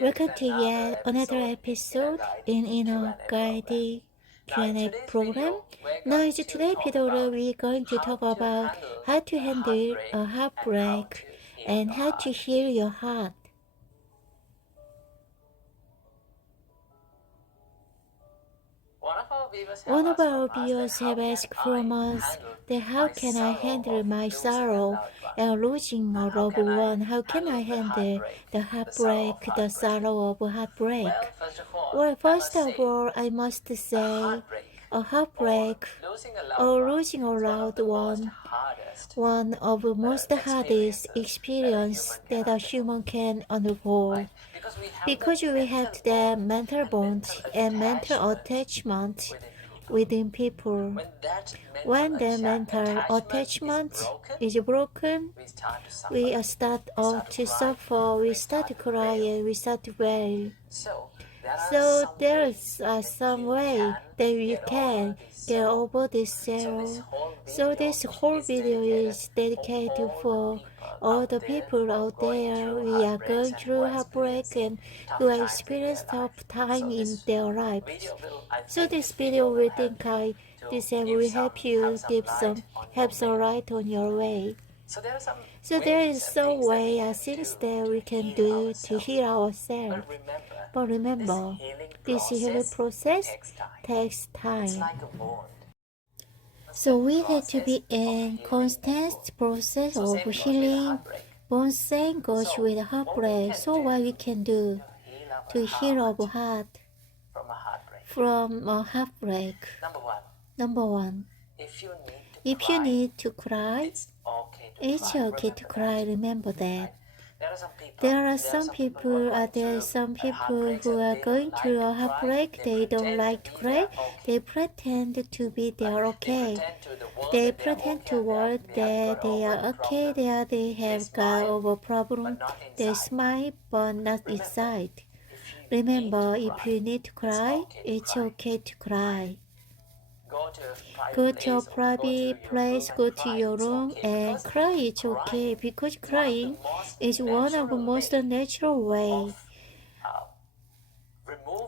Welcome to yet another episode in Inner Guided Q&A program. Now is today's video we're going to talk about how to handle a heartbreak and how to heal your heart. One of our viewers have asked from us that how can I handle my sorrow and losing a loved one? How can I handle the heartbreak, the sorrow of heartbreak? Well, first of all, I must say a heartbreak or losing a loved one of the most hardest experience that a human can undergo. Because we have the mental bond and mental attachment within people. When the mental attachment is broken, we start to suffer, we start to cry, and we start to wail. So there's some way that we can get over this sorrow. So this whole video is dedicated for all the people out there we are going through heartbreak and who are experienced tough time in their lives. So this video will help you have some light on your way. So there is some way things that we can do to heal ourselves. But remember, this healing process takes time. So we have to be in constant process of healing. One thing goes with heartbreak. So what we can do to heal our heart from a heartbreak? Number one, if you need to cry, it's okay to cry. Remember that. There are some people who are going through a heartbreak. They don't like to cry. They pretend to be they're okay. They pretend to work that they are okay. They have got over problem. They smile but not inside. Remember, if you need to cry, it's okay to cry. Go to a private place, go to your room and cry. It's okay because crying is one of the most natural ways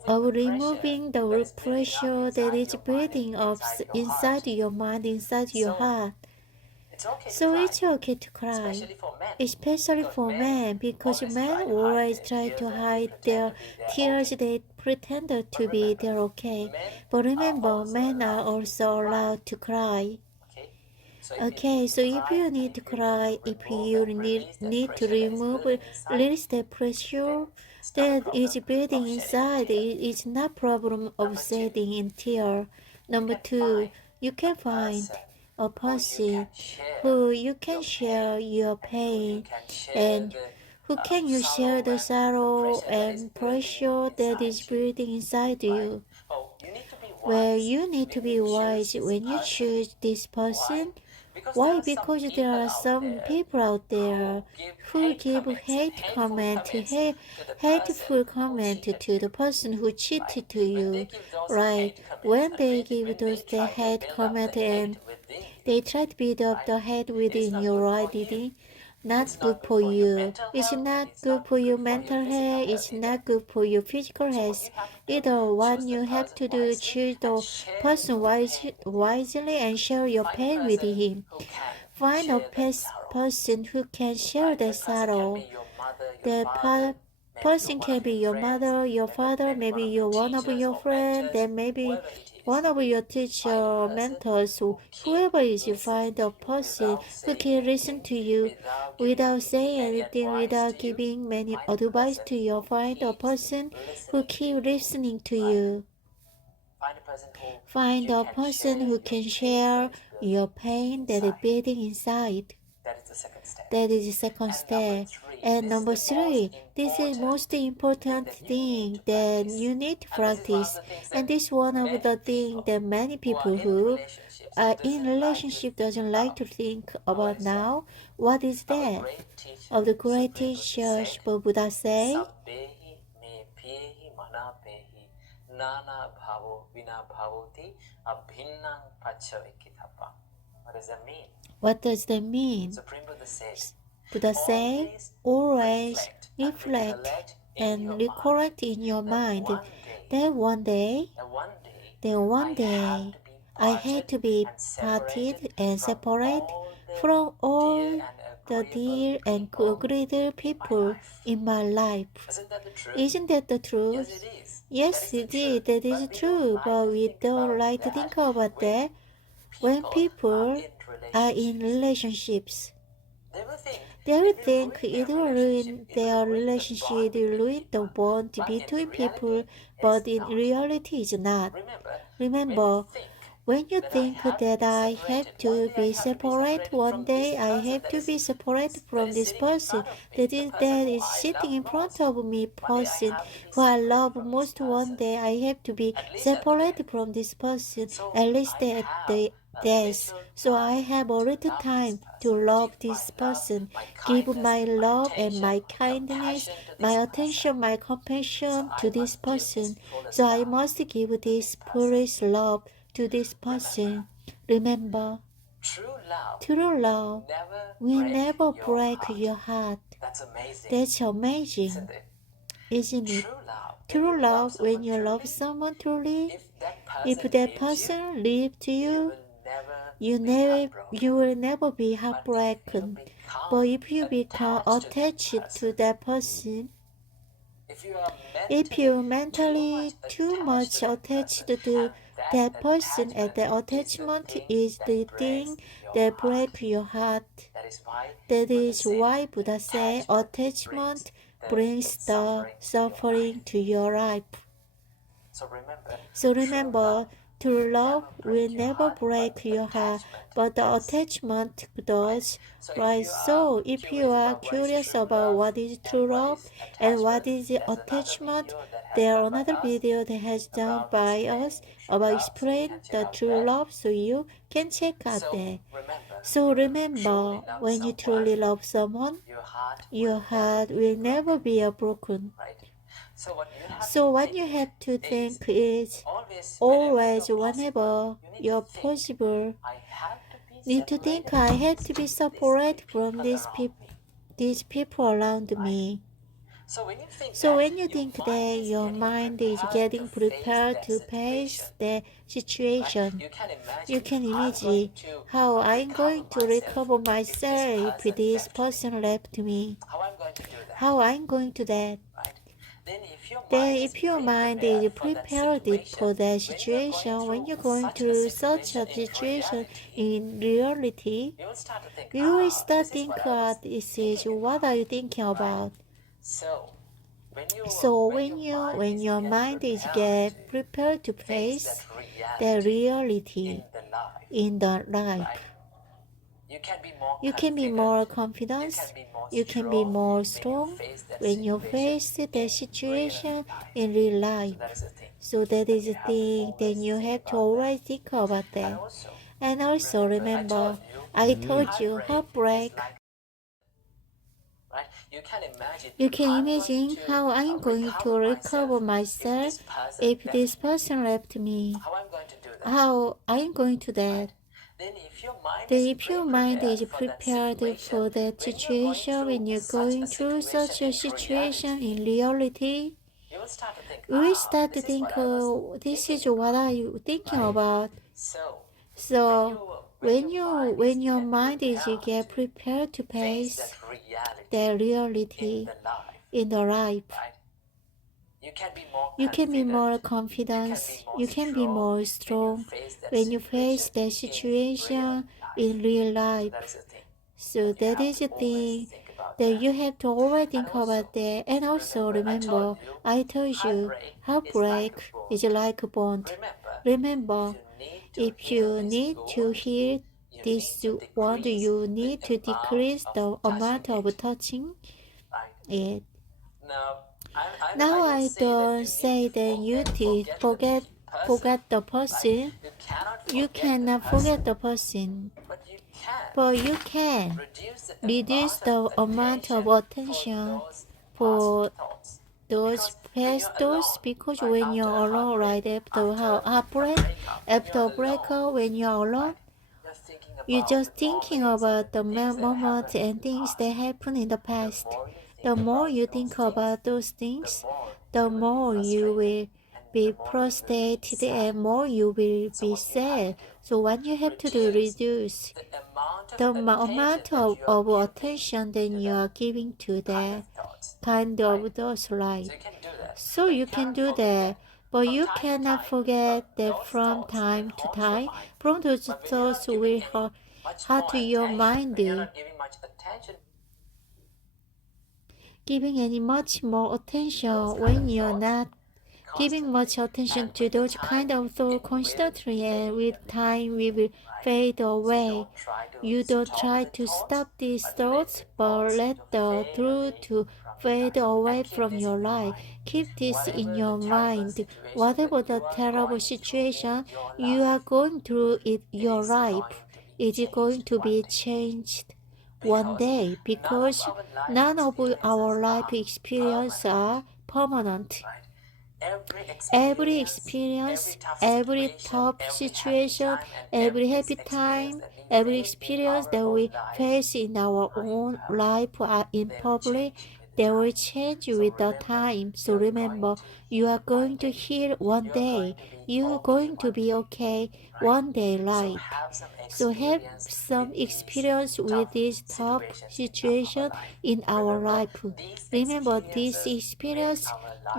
of removing the pressure that is building up inside your mind, inside your heart. So it's okay to cry, especially for men, because men always try to hide their tears. They pretend to be they're okay. But remember, men are also allowed to cry. Okay, so if you need to cry, if you need to release the pressure that is building inside, it's not problem of shedding in tear. Number two, you can find a person who you can share your pain and who can you share the sorrow and pressure that is building inside you. Well, you need to be wise when you choose this person. Why? Because there are some people out there who give hateful comment to the person who cheated to you. Right? When they give the hate comment and they try to build up the hate within your identity, not good for you. It's not good for your mental health. It's not good for your physical health. Either one, you have to do choose the person wisely and share your pain with him. Find a person who can share the sorrow. The person can be your mother, your father, maybe one of your friends, then maybe one of your teacher, mentors, whoever is. You find a person who can listen to you without saying anything, without giving many advice to you. Find a person who keep listening to you. Find a person who can share your pain that is building inside. That is the second step. And number three, this is most important thing that you need to practice. And this is one of the things that many people who are in relationship doesn't like to think about now. What is that? Of the great teacher Buddha say, what does that mean? Supreme Buddha says, Buddha say, always reflect and recollect in your mind that one day, I had to be parted and separate from all the dear and good people in my life. Isn't that the truth? Yes, indeed, that is true, but we don't like to think about that when people are in relationships. They will think it will ruin their relationship, ruin the bond between people, but in reality it's not. Remember, when you think that I have to be separate one day, I have to be separate from this person, that is sitting in front of me, person who I love most, one day I have to be separate from this person, at least at the death. So I have a little time to love this person, give my love and my kindness, my attention, my compassion to this person. So I must give this purest love to this person. Remember, true love will never break your heart. That's amazing, isn't it? True love, when you love someone truly, if that person leaves you, you will never be heartbroken. But if you become attached to that person, if you mentally too much attached to that person, and the attachment is the thing that breaks your heart. That is why Buddha said attachment brings the suffering to your life. So remember, true love will never break your heart, but the attachment does. Right? So if you are curious about what is true love and what is attachment, there are another video that has done by us about explain the true love, so you can check out that. So remember, when you truly love someone, your heart will never be broken. So what you have to think is always, whenever you're possible, need to think I have to be separate from these people around me. So when you think that, your mind is getting prepared to face the situation. You can imagine how I'm going to recover myself if this person left me. How I'm going to that. Then if your mind is prepared for that situation, when you're going through such a situation in reality, you will start thinking, this is what are you thinking about? So when your mind is get prepared to face the reality in the life, you can be more confident, you can be more strong when you face the situation in real life. So that is the thing, then you have to always think about that. And also remember, I told you heartbreak. You can imagine how I'm going to recover myself if this person left me. How I'm going to that. Then if your mind is prepared for that situation, when you're going through such a situation in reality, you will start to think, oh, this is what are you thinking about? So when your mind is get prepared to face the reality in the life, you can be more confident, you can be more strong when you face the situation in real life. So that is the thing that you have to always think about that. And also remember, I told you, heartbreak is like a bond. Remember, if you need to heal this bond, you need to decrease the amount of touching it. Now I don't say that you did forget the person. You cannot forget the person, but you can reduce the amount of attention for those past thoughts, because when you're alone, right after heartbreak, after breakup, when you're alone, You're just thinking about the moment and things that happened in the past. The more you think about those things, the more you will be frustrated and more you will be sad. So what you have to do, reduce the amount of attention that you are giving to that kind of those right. So you can do that. But you cannot forget that from time to time, from those thoughts will hurt to your mind. Giving any much more attention when you're not giving much attention to those kind of thoughts constantly, and with time we will fade away. You don't try to stop these thoughts, but let the truth to fade away from your life. Keep this in your mind. Whatever the terrible situation you are going through in your life, it is going to be changed one day, because none of our life experiences are permanent. Every experience, every tough situation, every happy time, every experience that we face in our own life are impermanent. They will change with the time. So remember, you are going to heal one day. You are going to be okay one day, right? So have some experience with this tough situation in our life. Remember, this experience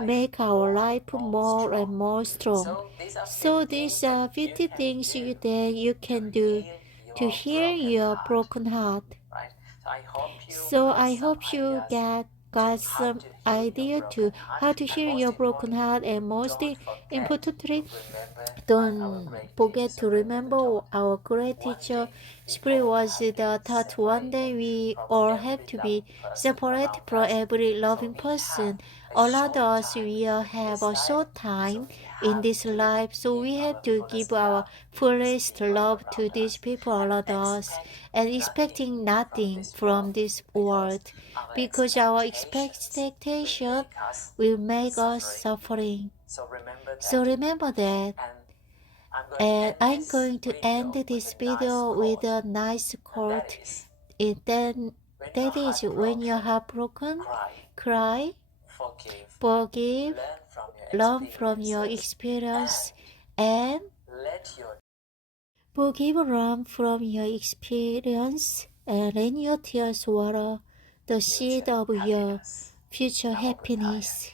make our life more and more strong. So these are 50 things that you can do to heal your broken heart. So I hope you got some idea to how to heal your broken heart, and most importantly, don't forget to remember our great teacher Spirit was the thought one day we all have to be separate from every loving person. Around us we all have a short time in this life, so we have to give our fullest love to these people around us and expecting nothing from this world, because our expectation will make us suffering. So remember that. And I'm going to end this video with a nice quote. That is, when your heart broken, cry, forgive, learn from your experience, and forgive, learn from your experience, and let your tears water the seed of your future happiness.